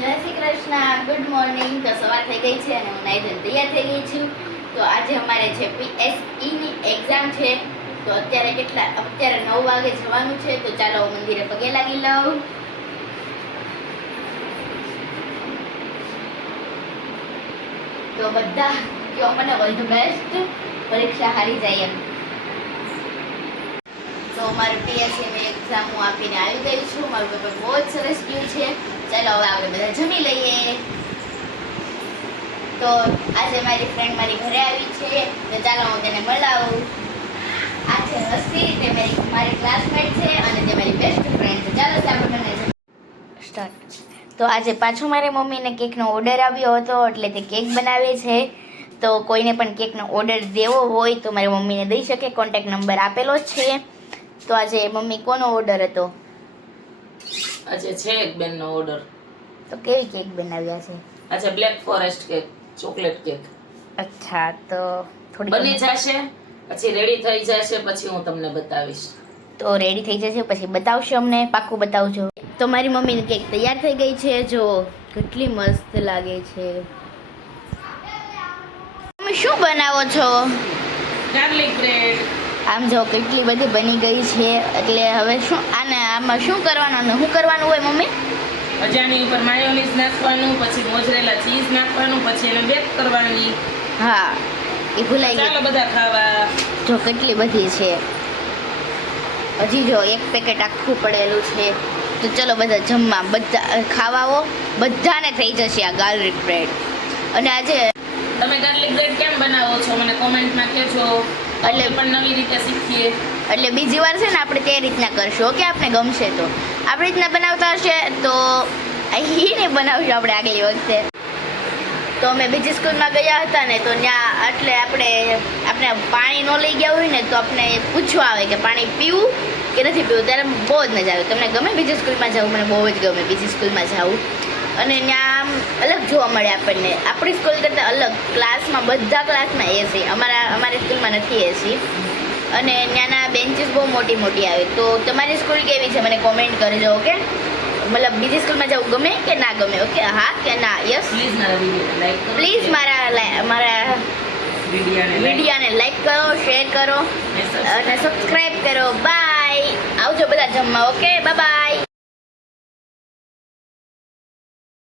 જય Shri Krishna, good morning. તો સવાર થઈ ગઈ છે અને હું નાઈ ધોઈને તૈયાર થઈ ગઈ છું. તો આજે અમારે છે PSE ની એક્ઝામ છે. તો અત્યારે 9 વાગે જવાનું છે. તો ચાલો મંદિરે પગે લાગી લઉં. તો બધા કયો મને ઓલ ધ બેસ્ટ, પરીક્ષા હારી જાય એમ. તો મારી PSE ની એક્ઝામ હું આપીને આવી ગઈ છું. મારું પેપર બહુ જ સરસ ગયું છે. ચાલો હવે આપણે બધા જમી લઈએ. તો આજે મારી ફ્રેન્ડ મારી ઘરે આવી છે. તો ચાલો હું તેને મળાવું. આ છે હસ્તી, તે મારી ક્લાસમેટ છે અને તે મારી બેસ્ટ ફ્રેન્ડ છે. ચાલો આપણે બંને સ્ટાર્ટ. તો આજે પાછો મારી મમ્મીને કેકનો ઓર્ડર આવ્યો હતો, એટલે તે કેક બનાવે છે. તો કોઈને પણ કેકનો ઓર્ડર દેવો હોય તો મારી મમ્મીને દઈ શકે. કોન્ટેક્ટ નંબર આપેલો જ છે. તો આજે મમ્મી કોનો ઓર્ડર હતો? આજે છે એક બેનનો ઓર્ડર. તો કેવી કેક બનાવ્યા છે? આજે black forest cake, chocolate cake. અચ્છા, તો થોડી બની જશે, પછી રેડી થઈ જશે, પછી હું તમને બતાવીશ. તો રેડી થઈ જશે પછી બતાવશો અમને? પાક્કું બતાવજો. તો મારી મમ્મીની કેક તૈયાર થઈ ગઈ છે. જો કેટલી મસ્ત લાગે છે. મમ્મી શું બનાવો છો? Garlic bread. આમ જો કેટલી બધી બની ગઈ છે. એટલે હવે આમાં શું કરવાનું અને શું કરવાનું હોય મમ્મી? અજાની ઉપર માયોનીઝ નાખવાનું, પછી મોઝરેલા ચીઝ નાખવાનું, પછી એને બેક કરવાની. હા, એ ભૂલાઈ ગઈ. ચાલો બધા ખાવા. જો કેટલી બધી છે. હજી જો એક પેકેટ આખું પડેલું છે. તો ચલો બધા જમવા, બધા ખાવાઓ. બધાને થઈ જશે આ ગાર્લિક બ્રેડ. અને આજે તમે ગાર્લિક બ્રેડ કેમ બનાવો છો મને કોમેન્ટમાં કહેજો. એટલે પણ નવી રીતે શીખીએ. એટલે બીજી વાર છે ને આપણે તે રીતના કરશું. ઓકે, આપણે ગમશે તો આપણી રીતના બનાવતા હશે તો અહીંને બનાવશું આપણે આગલી વખતે. તો અમે બીજી સ્કૂલમાં ગયા હતા ને, તો ત્યાં એટલે આપણે પાણી ન લઈ ગયા હોય ને તો આપણે પૂછવા આવે કે પાણી પીવું કે નથી પીવું. ત્યારે બહુ જ મજા આવે. તમને ગમે બીજી સ્કૂલમાં જવું? મને બહુ જ ગમે બીજી સ્કૂલમાં જવું. અને ત્યાં આમ અલગ જોવા મળે આપણને. આપણી સ્કૂલ કરતાં અલગ. ક્લાસમાં બધા ક્લાસમાં એસી, અમારી સ્કૂલમાં નથી એસી. અને ત્યાંના બેન્ચીસ બહુ મોટી મોટી આવે. તો તમારી સ્કૂલ કેવી છે મને કોમેન્ટ કરજો. ઓકે, મતલબ બીજી સ્કૂલમાં જવું ગમે કે ના ગમે? ઓકે, હા કે ના? યસ, પ્લીઝ મારા વિડીયોને લાઈક કરો, શેર કરો અને સબસ્ક્રાઈબ કરો. બાય. આવજો બધા જમવા. Okay, bye bye.